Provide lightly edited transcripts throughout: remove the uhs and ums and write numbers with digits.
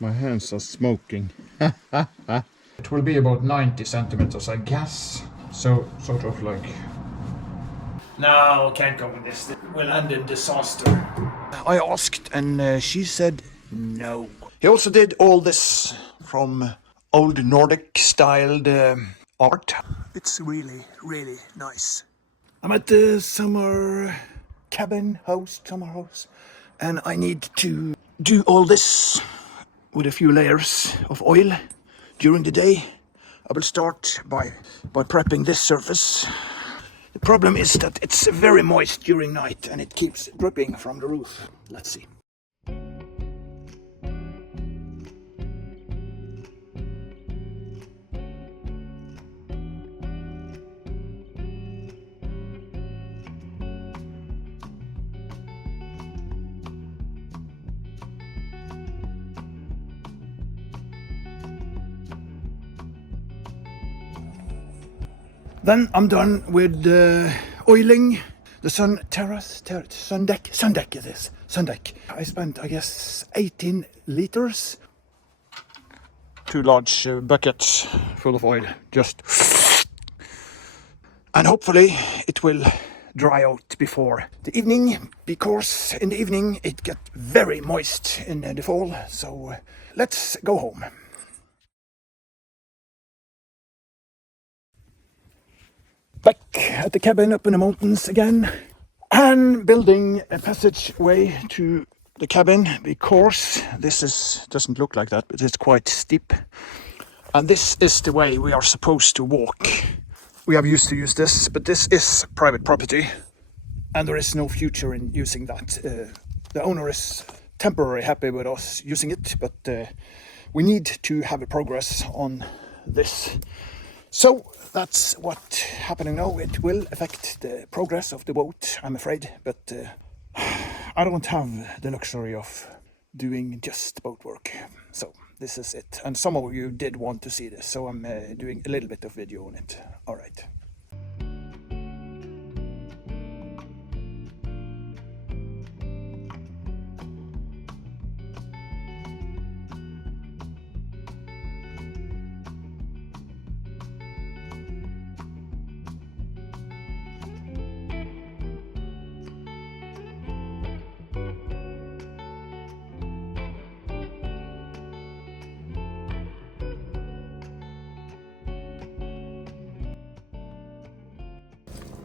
My hands are smoking. It will be about 90 centimeters, I guess. So, sort of like... No, can't go with this. It will end in disaster. I asked and she said no. He also did all this from old Nordic styled art. It's really, really nice. I'm at the summer house, and I need to do all this with a few layers of oil during the day. I will start by prepping this surface. The problem is that it's very moist during night and it keeps dripping from the roof. Let's see. Then I'm done with oiling the sun deck it is. Sun deck. I spent, I guess, 18 liters. 2 large buckets full of oil, just. And hopefully it will dry out before the evening, because in the evening it gets very moist in the fall. So let's go home. Back at the cabin up in the mountains again, and building a passageway to the cabin, because this doesn't look like that, but it's quite steep. And this is the way we are supposed to walk. We have used to use this, but this is private property, and there is no future in using that. The owner is temporarily happy with us using it, but we need to have a progress on this. So that's what's happening now. It will affect the progress of the boat, I'm afraid, but I don't have the luxury of doing just boat work. So this is it. And some of you did want to see this, so I'm doing a little bit of video on it. All right.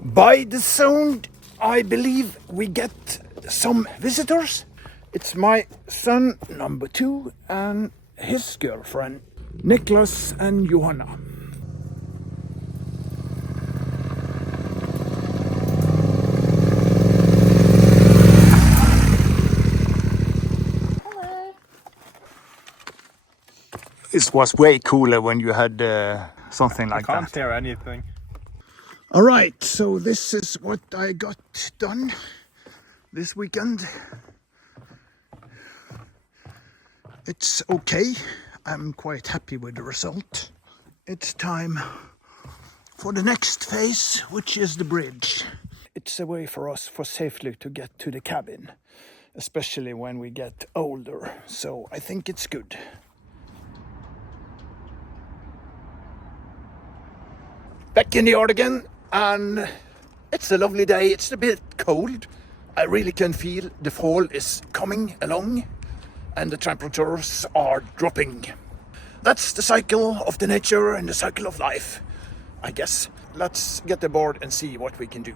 By the sound, I believe we get some visitors. It's my son, number 2, and his girlfriend, Niklas and Johanna. Hello. It was way cooler when you had something like that. I can't hear anything. All right, so this is what I got done this weekend. It's okay. I'm quite happy with the result. It's time for the next phase, which is the bridge. It's a way for us safely to get to the cabin, especially when we get older. So I think it's good. Back in the yard again. And it's a lovely day. It's a bit cold. I really can feel the fall is coming along and the temperatures are dropping. That's the cycle of the nature and the cycle of life, I guess. Let's get aboard and see what we can do.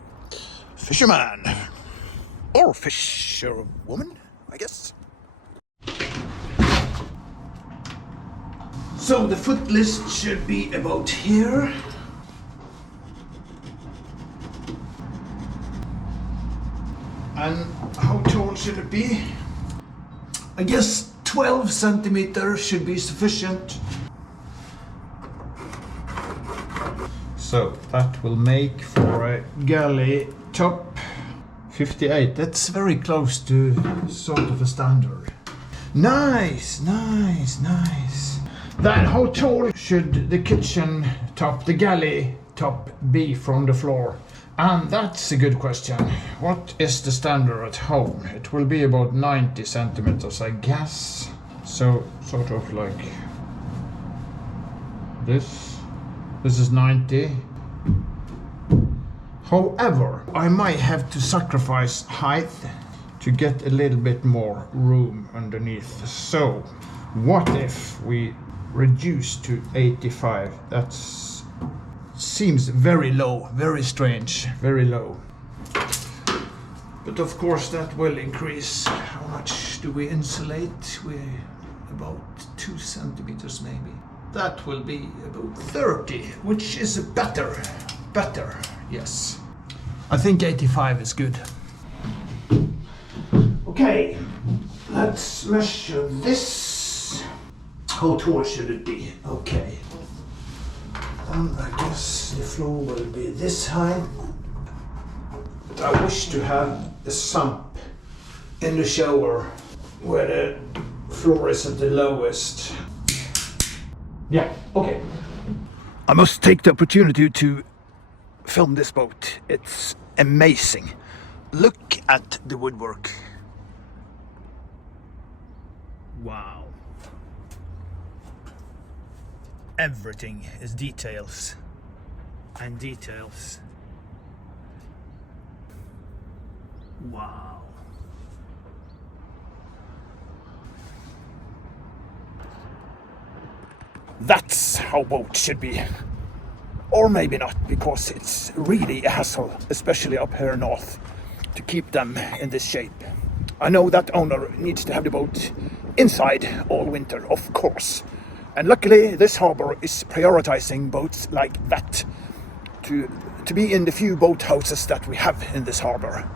Fisherman. Or fisherwoman, I guess. So the foot list should be about here. And how tall should it be? I guess 12 centimeters should be sufficient. So that will make for a galley top 58. That's very close to sort of a standard. Nice, nice, nice. Then how tall should the kitchen top, the galley top, be from the floor? And that's a good question. What is the standard at home? It will be about 90 centimeters, I guess. So sort of like this. This is 90. However, I might have to sacrifice height to get a little bit more room underneath. So, what if we reduce to 85? That seems very low, very strange, very low. But of course that will increase. How much do we insulate? We about 2 centimeters maybe. That will be about 30, which is better, yes. I think 85 is good. Okay, let's measure this. How tall should it be? Okay. Then I guess the floor will be this high. But I wish to have a sump in the shower where the floor is at the lowest. Yeah, okay. I must take the opportunity to film this boat. It's amazing. Look at the woodwork. Wow. Everything is details and details. Wow. That's how boats should be. Or maybe not, because it's really a hassle, especially up here north, to keep them in this shape. I know that owner needs to have the boat inside all winter, of course. And luckily this harbour is prioritizing boats like that to be in the few boathouses that we have in this harbour.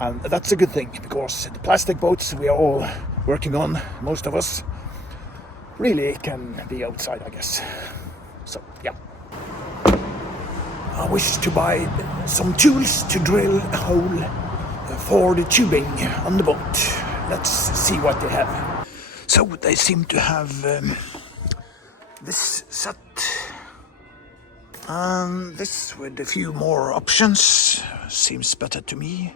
And that's a good thing, because the plastic boats we are all working on, most of us, really can be outside, I guess. So, yeah. I wish to buy some tools to drill a hole for the tubing on the boat. Let's see what they have. So they seem to have this set, and this with a few more options. Seems better to me.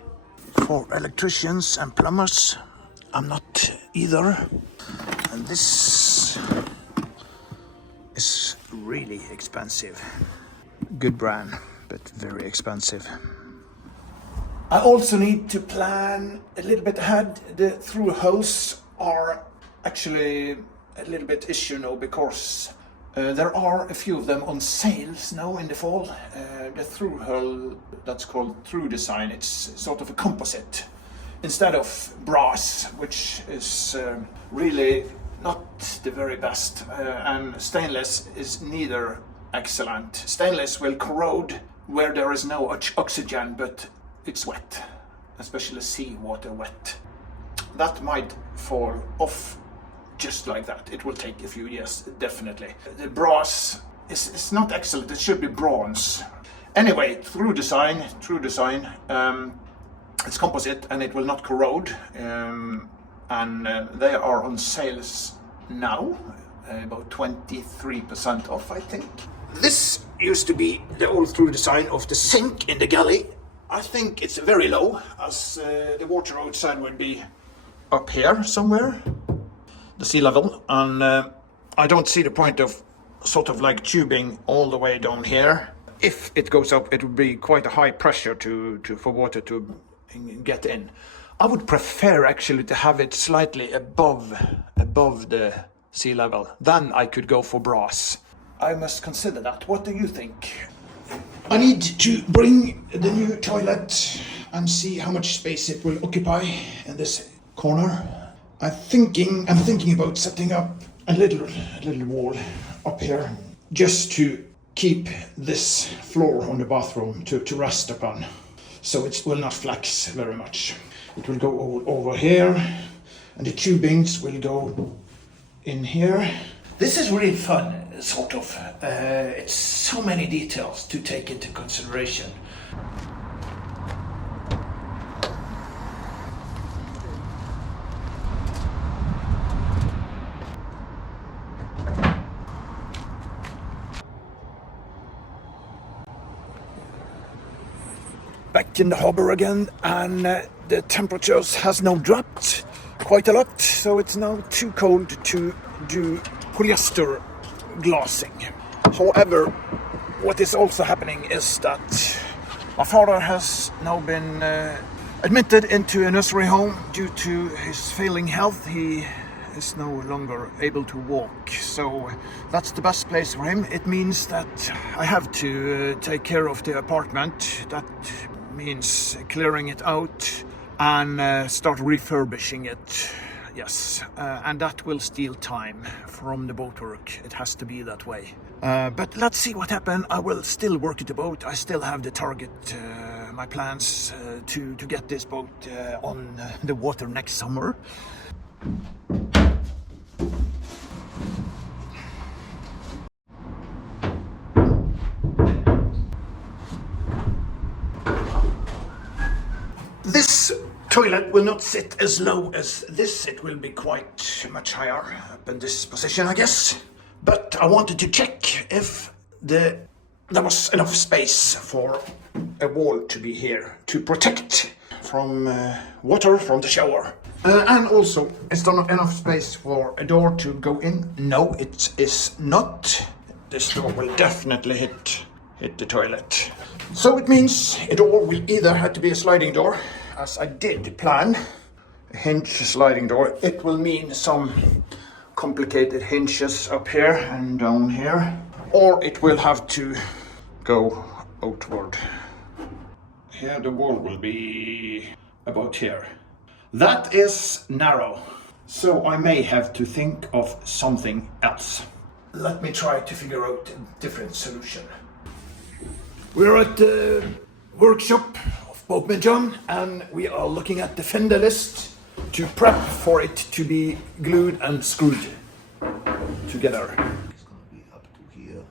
For electricians and plumbers, I'm not either. And this is really expensive. Good brand, but very expensive. I also need to plan a little bit ahead. The through holes are actually a little bit issue now, because there are a few of them on sales now in the fall. The through hull, that's called through design, it's sort of a composite instead of brass, which is really not the very best, and stainless is neither excellent. Stainless will corrode where there is no oxygen, but it's wet, especially seawater wet. That might fall off just like that. It will take a few years, definitely. The brass is not excellent, it should be bronze. Anyway, through design, it's composite and it will not corrode. And they are on sales now, about 23% off, I think. This used to be the old through design of the sink in the galley. I think it's very low, as the water outside would be up here somewhere, the sea level, and I don't see the point of sort of like tubing all the way down here. If it goes up, it would be quite a high pressure for water to get in. I would prefer actually to have it slightly above the sea level. Then I could go for brass. I must consider that. What do you think? I need to bring the new toilet and see how much space it will occupy in this corner. I'm thinking about setting up a little wall up here, just to keep this floor on the bathroom to rest upon, so it will not flex very much. It will go over here, and the tubings will go in here. This is really fun, sort of. It's so many details to take into consideration. Back in the harbour again, and the temperatures has now dropped quite a lot, so it's now too cold to do polyester glassing. However, what is also happening is that my father has now been admitted into a nursery home due to his failing health. He is no longer able to walk, so that's the best place for him. It means that I have to take care of the apartment. That means clearing it out and start refurbishing it. Yes, and that will steal time from the boat work. It has to be that way. But let's see what happens. I will still work at the boat. I still have the target, my plans to get this boat on the water next summer. This toilet will not sit as low as this. It will be quite much higher up in this position, I guess. But I wanted to check if there was enough space for a wall to be here to protect from water from the shower. And also, is there not enough space for a door to go in? No, it is not. This door will definitely hit the toilet. So it means a door will either have to be a sliding door, as I did plan, a hinge sliding door. It will mean some complicated hinges up here and down here, or it will have to go outward. Here the wall will be about here. That is narrow, so I may have to think of something else. Let me try to figure out a different solution. We're at the workshop of Boatman John, and we are looking at the fender list to prep for it to be glued and screwed together. It's gonna be up to here.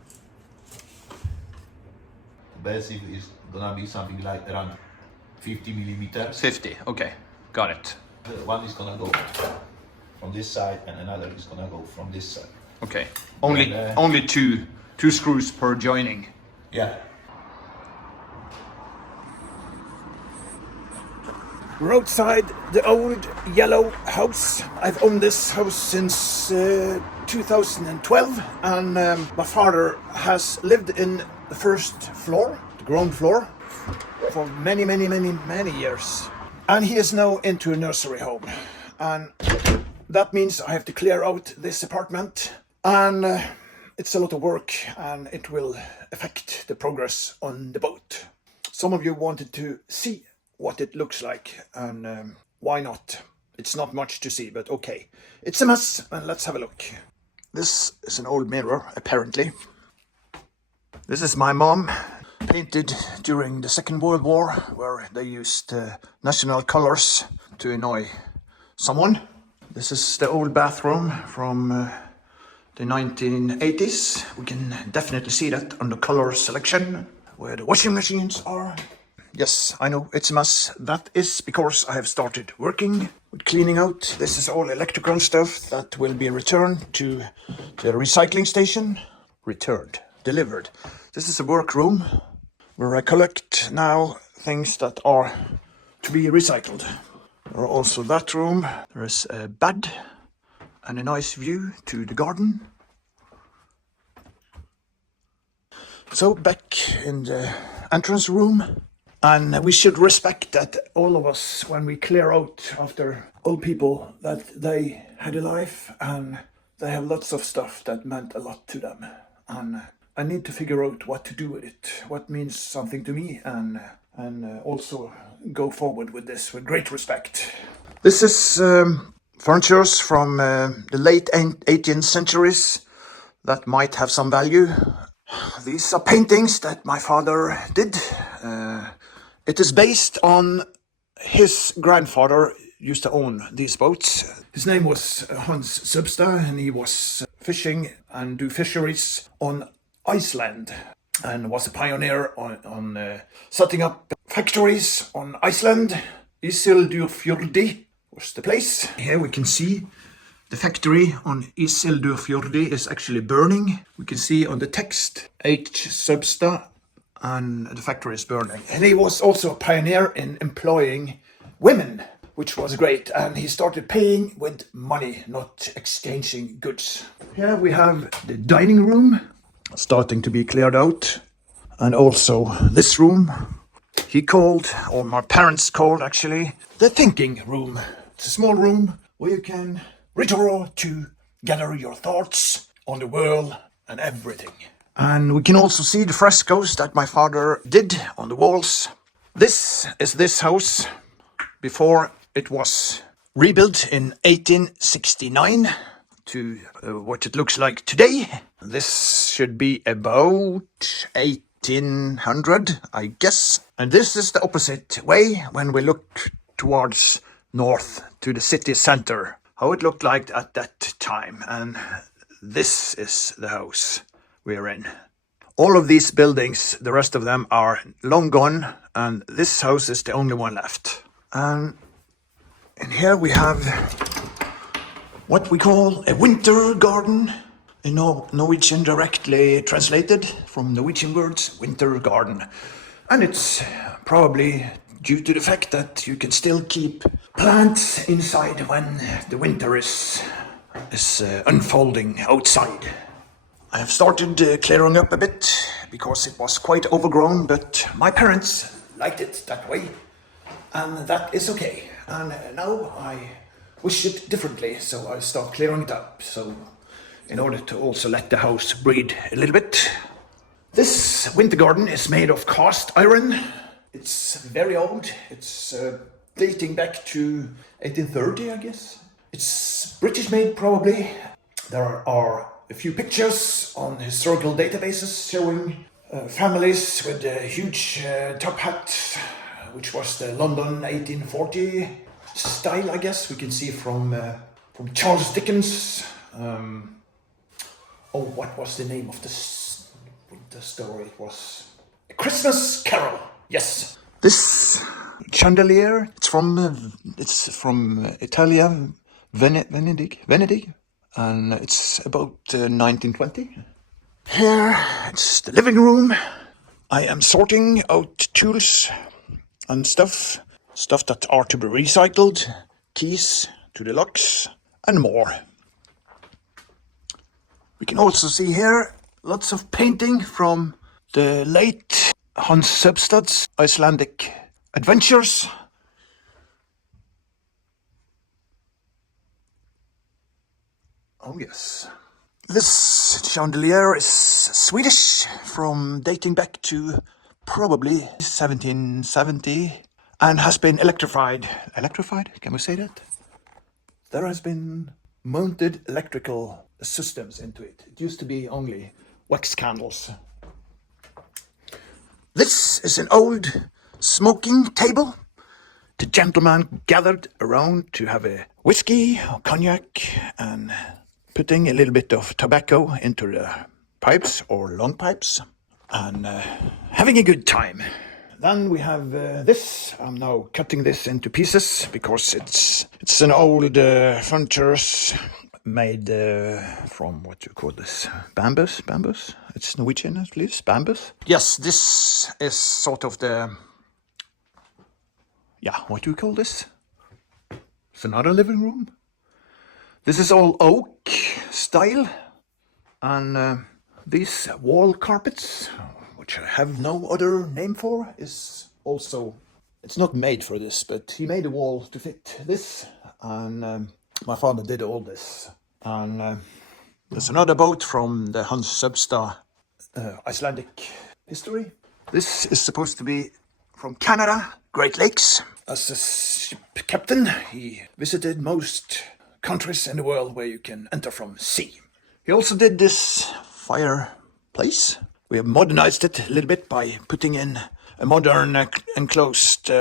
The basic is gonna be something like around 50 millimeters. 50, okay, got it. One is gonna go from this side and another is gonna go from this side. Okay, only two screws per joining. Yeah. We're outside the old yellow house. I've owned this house since 2012, and my father has lived in the first floor, the ground floor, for many years. And he is now into a nursery home. And that means I have to clear out this apartment. And it's a lot of work, and it will affect the progress on the boat. Some of you wanted to see what it looks like, and why not? It's not much to see, but okay. It's a mess, and let's have a look. This is an old mirror, apparently. This is my mom, painted during the Second World War, where they used national colors to annoy someone. This is the old bathroom from the 1980s. We can definitely see that on the color selection, where the washing machines are. Yes, I know, it's a mess. That is because I have started working with cleaning out. This is all electrical stuff that will be returned to the recycling station. Returned, delivered. This is a workroom where I collect now things that are to be recycled. There are also that room. There is a bed and a nice view to the garden. So back in the entrance room. And we should respect that, all of us, when we clear out after old people, that they had a life and they have lots of stuff that meant a lot to them. And I need to figure out what to do with it, what means something to me, and also go forward with this with great respect. This is furniture from the late 18th centuries that might have some value. These are paintings that my father did. It is based on his grandfather used to own these boats. His name was Hans Substad, and he was fishing and do fisheries on Iceland, and was a pioneer on setting up factories on Iceland. Ísildurfjörði was the place. Here we can see the factory on Ísildurfjörði is actually burning. We can see on the text H. Substad, and the factory is burning. And he was also a pioneer in employing women. which was great. And he started paying with money, not exchanging goods. Here we have the dining room starting to be cleared out. And also this room, he called, or my parents called actually, the thinking room. It's a small room where you can retire to gather your thoughts on the world and everything. And we can also see the frescoes that my father did on the walls. This is this house before it was rebuilt in 1869 to what it looks like today. This should be about 1800, I guess. And this is the opposite way when we look towards north to the city center, how it looked like at that time. And this is the house we're in. All of these buildings, the rest of them are long gone, and this house is the only one left. And in here we have what we call a winter garden, in Norwegian, directly translated from Norwegian words, winter garden. And it's probably due to the fact that you can still keep plants inside when the winter is unfolding outside. I have started clearing up a bit because it was quite overgrown, but my parents liked it that way, and that is okay. And now I wish it differently, so I start clearing it up. So, in order to also let the house breathe a little bit. This winter garden is made of cast iron. It's very old. It's dating back to 1830, I guess. It's British made, probably. There are a few pictures on historical databases showing families with huge top hats, which was the London 1840 style, I guess. We can see from Charles Dickens. What was the name of this winter story? It was A Christmas Carol. Yes. This chandelier, it's from Italia, Venedig. And it's about 1920. Here, it's the living room. I am sorting out tools and stuff that are to be recycled, keys to the locks, and more. We can also see here lots of painting from the late Hans Substad's Icelandic adventures. Oh yes. This chandelier is Swedish, from dating back to probably 1770, and has been electrified. Electrified? Can we say that? There has been mounted electrical systems into it. It used to be only wax candles. This is an old smoking table. The gentleman gathered around to have a whiskey or cognac and putting a little bit of tobacco into the pipes or long pipes and having a good time. Then we have this. I'm now cutting this into pieces because it's an old furniture made from, what do you call this? Bambus? It's Norwegian, I believe. Bambus. Yes, this is sort of the, what do we call this? It's another living room. This is all oak style, and these wall carpets, which I have no other name for, is also, it's not made for this, but he made a wall to fit this, and my father did all this. And there's another boat from the Hans Substad Icelandic history. This is supposed to be from Canada, Great Lakes. As a ship captain, he visited most countries in the world where you can enter from sea. He also did this fireplace. We have modernized it a little bit by putting in a modern enclosed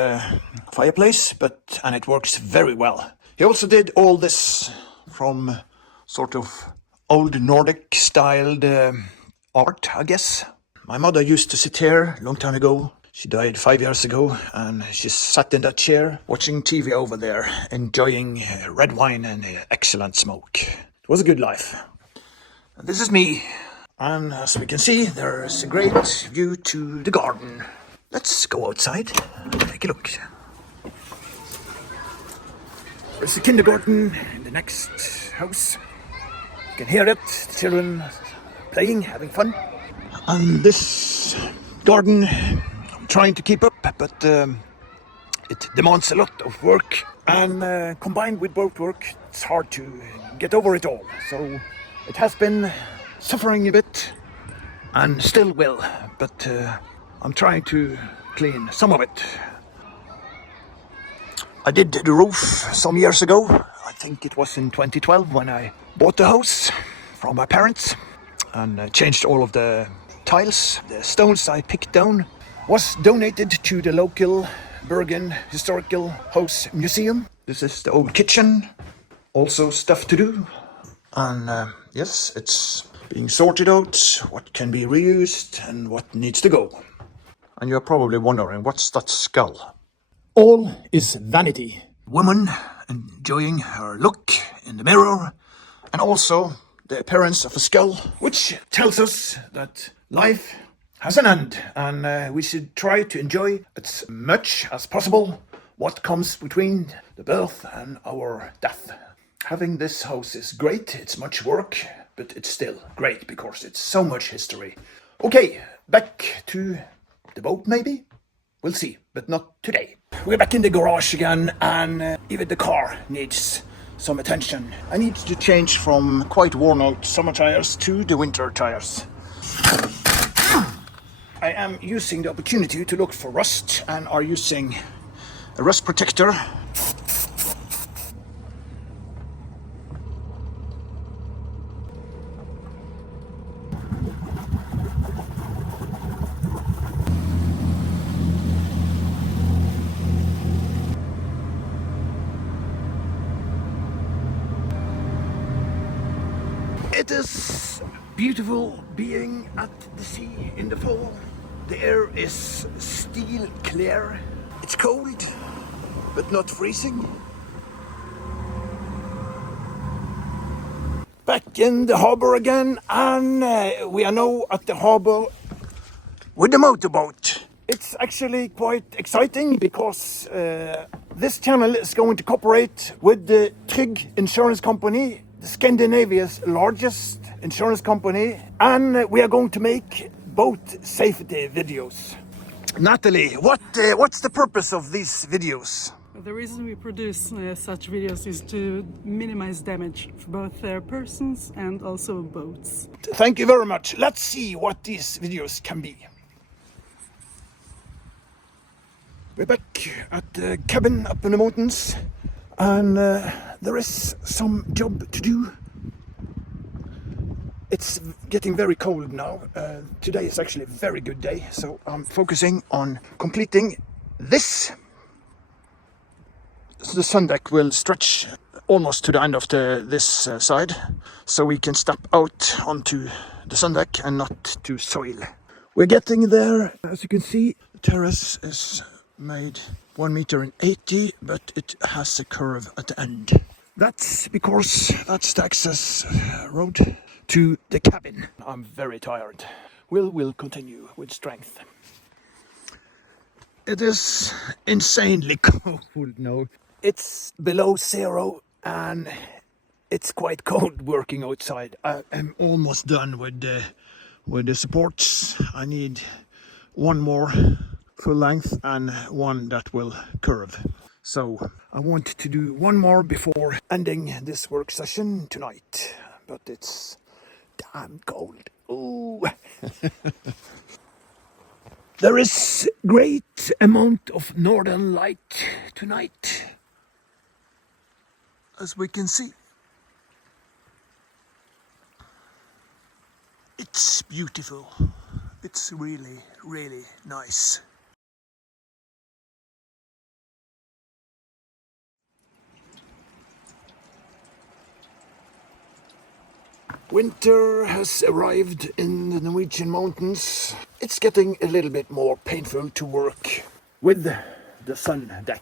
fireplace, and it works very well. He also did all this from sort of old Nordic styled art, I guess. My mother used to sit here a long time ago. She died 5 years ago, and she sat in that chair watching TV over there, enjoying red wine and excellent smoke. It was a good life. And this is me. And as we can see, there's a great view to the garden. Let's go outside and take a look. There's a kindergarten in the next house. You can hear it, the children playing, having fun. And this garden, I'm trying to keep up, but it demands a lot of work. And combined with boat work, it's hard to get over it all. So it has been suffering a bit and still will, but I'm trying to clean some of it. I did the roof some years ago. I think it was in 2012 when I bought the house from my parents and changed all of the tiles. The stones I picked down was donated to the local Bergen Historical House Museum. This is the old kitchen, also stuff to do. And yes, it's being sorted out, what can be reused and what needs to go. And you're probably wondering, what's that skull? All is vanity. Woman enjoying her look in the mirror, and also the appearance of a skull, which tells us that life has an end, and we should try to enjoy as much as possible what comes between the birth and our death. Having this house is great, it's much work, but it's still great because it's so much history. Okay, back to the boat maybe? We'll see, but not today. We're back in the garage again, and even the car needs some attention. I need to change from quite worn out summer tires to the winter tires. I am using the opportunity to look for rust and are using a rust protector. It is beautiful being at the sea in the fall. The air is steel clear. It's cold, but not freezing. Back in the harbor again, and we are now at the harbor with the motorboat. It's actually quite exciting because this channel is going to cooperate with the Trygg insurance company, Scandinavia's largest insurance company, and we are going to make boat safety videos. Natalie, what's the purpose of these videos? The reason we produce such videos is to minimize damage for both persons and also boats. Thank you very much. Let's see what these videos can be. We're back at the cabin up in the mountains, and there is some job to do. It's getting very cold now. Today is actually a very good day, so I'm focusing on completing this. So the sun deck will stretch almost to the end of this side, so we can step out onto the sun deck and not to soil. We're getting there. As you can see, the terrace is made 1 meter and 80, but it has a curve at the end. That's because that's the access road to the cabin. I'm very tired. We'll continue with strength. It is insanely cold now. It's below zero and it's quite cold working outside. I am almost done with the supports. I need one more full length and one that will curve. So I want to do one more before ending this work session tonight, but it's damn cold. Ooh. There is great amount of northern light tonight, as we can see. It's beautiful. It's really, really nice. Winter has arrived in the Norwegian mountains. It's getting a little bit more painful to work with the sun deck.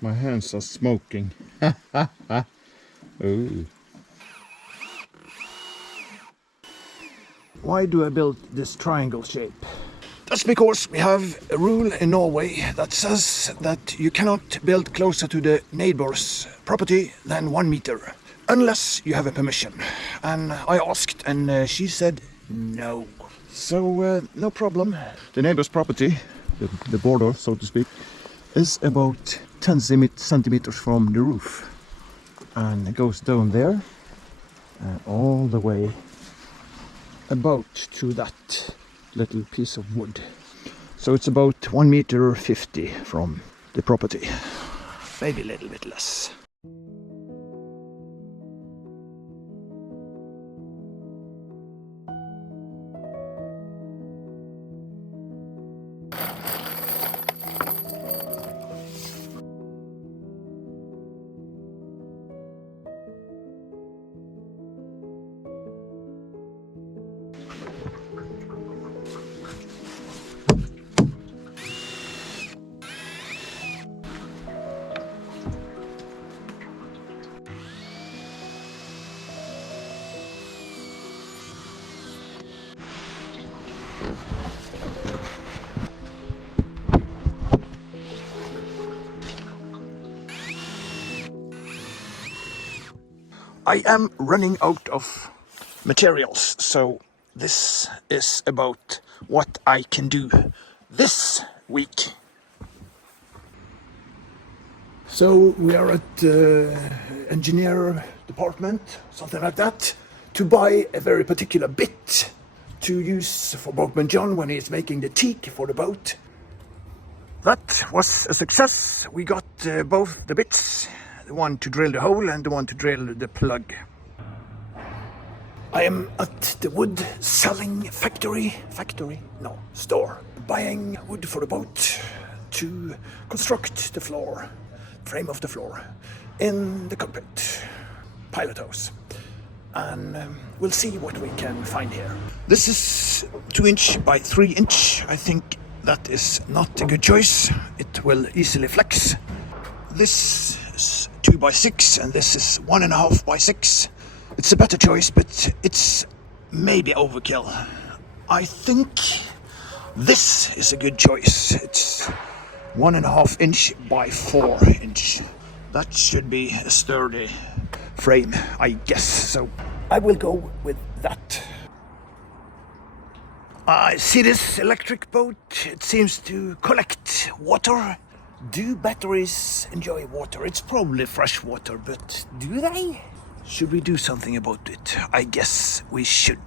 My hands are smoking. Ooh. Why do I build this triangle shape? That's because we have a rule in Norway that says that you cannot build closer to the neighbor's property than 1 meter, unless you have a permission. And I asked, and she said no. So no problem. The neighbor's property, the border, so to speak, is about 10 centimeters from the roof. And it goes down there, and all the way about to that little piece of wood. So it's about 1 meter 50 from the property, maybe a little bit less. I am running out of materials, so this is about what I can do this week. So we are at the engineer department, something like that, to buy a very particular bit to use for Boatman John when he's making the teak for the boat. That was a success. We got both the bits, the one to drill the hole and the one to drill the plug. I am at the wood selling store, buying wood for the boat to construct the floor, frame of the floor, in the cockpit, pilot house. And we'll see what we can find here. This is 2 inch by 3 inch. I think that is not a good choice. It will easily flex. This is 2 by 6 and this is 1.5 by 6. It's a better choice, but it's maybe overkill. I think this is a good choice. It's 1.5 inch by 4 inch. That should be a sturdy frame, I guess. So I will go with that. I see this electric boat. It seems to collect water. Do batteries enjoy water? It's probably fresh water, but do they? Should we do something about it? I guess we should.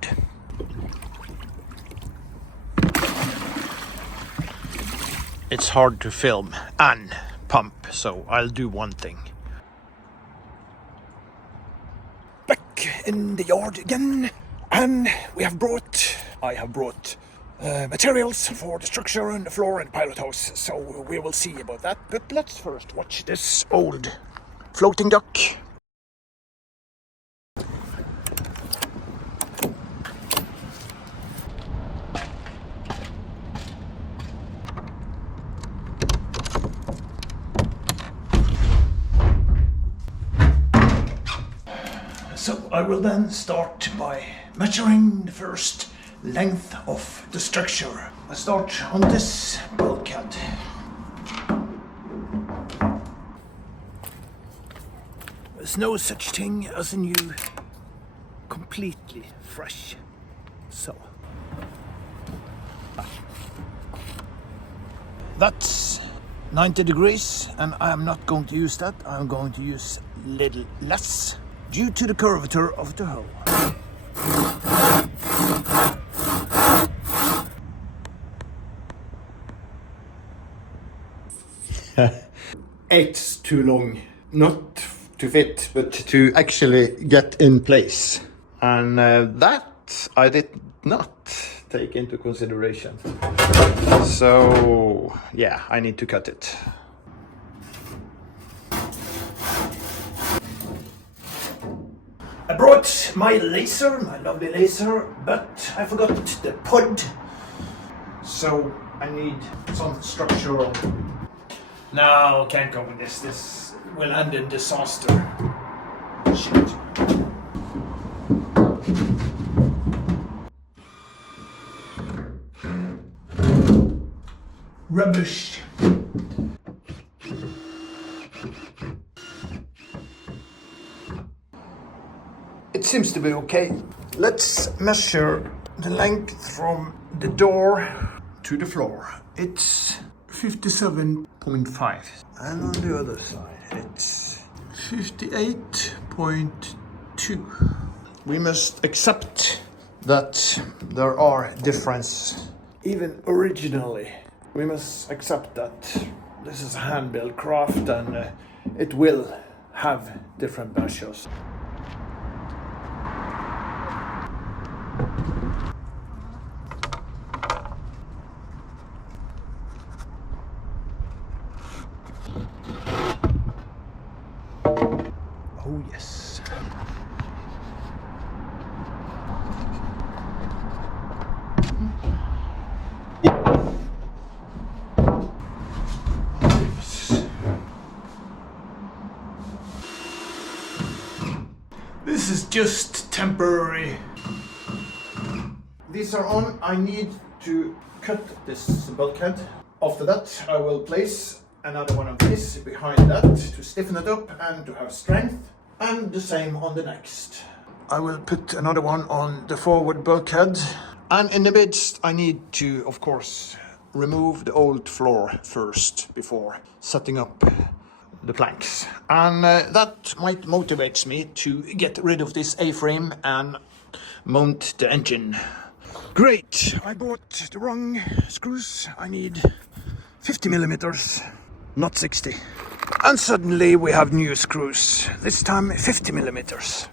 It's hard to film and pump, so I'll do one thing. Back in the yard again, and I have brought materials for the structure and the floor and the pilot house, so we will see about that. But let's first watch this old floating dock. So I will then start by measuring the first length of the structure. I start on this bulkhead. There's no such thing as a new, completely fresh. So that's 90 degrees, and I am not going to use that. I'm going to use a little less due to the curvature of the hull. It's too long, not to fit, but to actually get in place. And that I did not take into consideration. So yeah, I need to cut it. I brought my laser, my lovely laser, but I forgot the pod. So I need some structural No, can't go with this. This will end in disaster. Shit. Rubbish. It seems to be okay. Let's measure the length from the door to the floor. It's 57.5. And on the other side, it's 58.2. We must accept that there are differences. Even originally, we must accept that this is a hand-built craft and it will have different measures. Oh yes. This is just temporary. These are on. I need to cut this bulkhead. After that, I will place another one of these behind that to stiffen it up and to have strength, and the same on the next. I will put another one on the forward bulkhead, and in the midst I need to, of course, remove the old floor first before setting up the planks, and that might motivate me to get rid of this A-frame and mount the engine. Great! I bought the wrong screws. I need 50 millimeters, not 60. And suddenly we have new screws, this time 50 millimeters.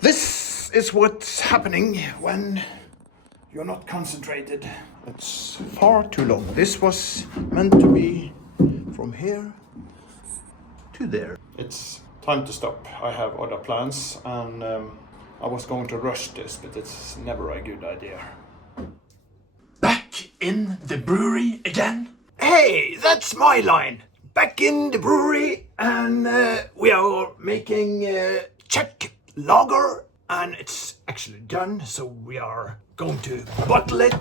This is what's happening when you're not concentrated. It's far too long. This was meant to be from here to there. It's time to stop. I have other plans and I was going to rush this, but it's never a good idea. Back in the brewery again? Hey, that's my line. Back in the brewery and we are making Czech lager, and it's actually done, so we are going to bottle it.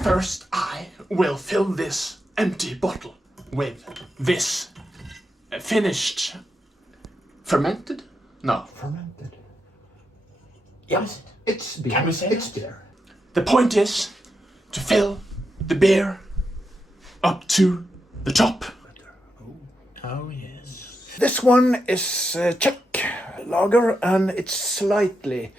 First, I will fill this empty bottle with this finished fermented? No. Fermented. Yes, it's beer. Can we say it's beer? The point is to fill the beer up to the top. Oh yes. This one is Czech lager, and it's slightly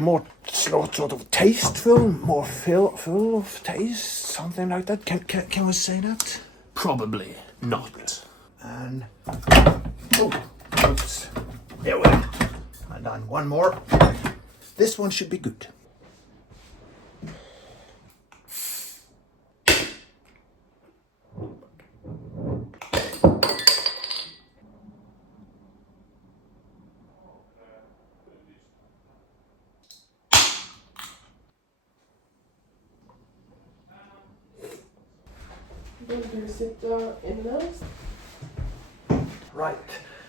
more sort of tasteful, more full of taste, something like that. Can we say that? Probably not. And oops, there we go. And then one more. This one should be good. Du sitter inne. Right,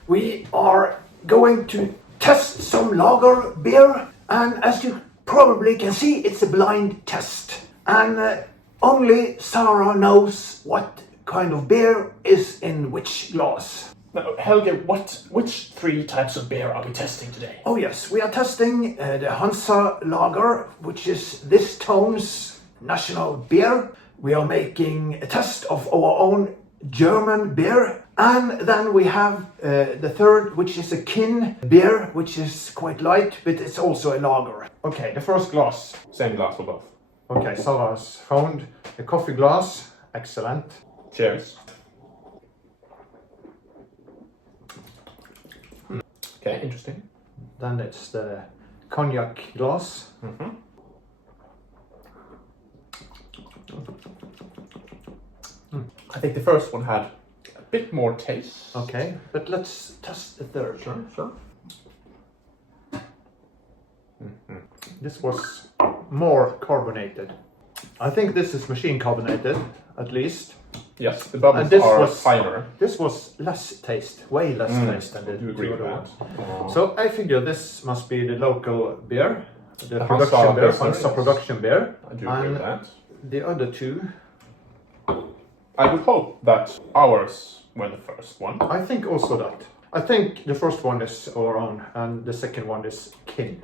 we are going to test some lager beer, and as you probably can see, it's a blind test, and only Sarah knows what kind of beer is in which glass. Now, Helge, which three types of beer are we testing today? Oh yes, we are testing the Hansa Lager, which is this town's national beer. We are making a test of our own German beer, and then we have the third, which is a Kin beer, which is quite light, but it's also a lager. Okay, the first glass. Same glass for both. Okay, Sarah has found a coffee glass. Excellent. Cheers. Okay, interesting. Then it's the cognac glass. I think the first one had a bit more taste. Okay, but let's test the third. Sure. This was more carbonated. I think this is machine carbonated, at least. Yes, the bubbles And this are was- finer. This was less taste, way less taste than the I do agree two with other that. ones. So I figure this must be the local beer, the Hansa production beer, Pilsner, Hansa yes. production beer. I do agree with And that. the other two, I would hope that ours were the first one. I think also that. I think the first one is our own, and the second one is kin.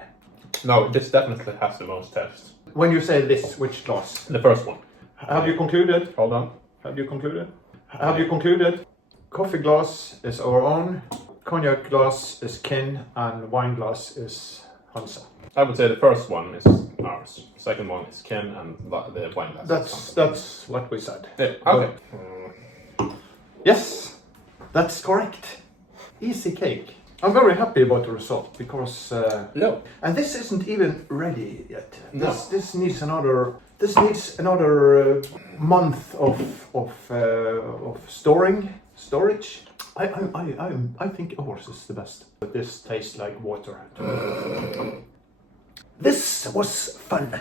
No, this definitely has the most taste. When you say this, which glass? The first one. Have you concluded? Hold on. Have you concluded? Have you concluded? Coffee glass is our own, cognac glass is kin, and wine glass is Hansa. I would say the first one is ours. Second one is Ken, and the wine glass. That's what we said. Yeah, okay. Yes, that's correct. Easy cake. I'm very happy about the result because No. and this isn't even ready yet. No. This needs another. This needs another month of storage. I think ours is the best. But this tastes like water. This was fun.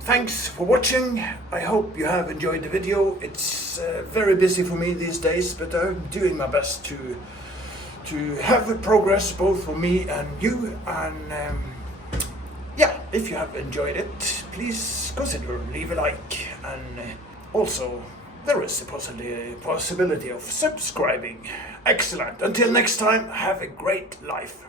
Thanks for watching. I hope you have enjoyed the video. It's very busy for me these days, but I'm doing my best to have a progress both for me and you. And yeah, if you have enjoyed it, please consider leave a like. And also, there is a possibility of subscribing. Excellent. Until next time, have a great life.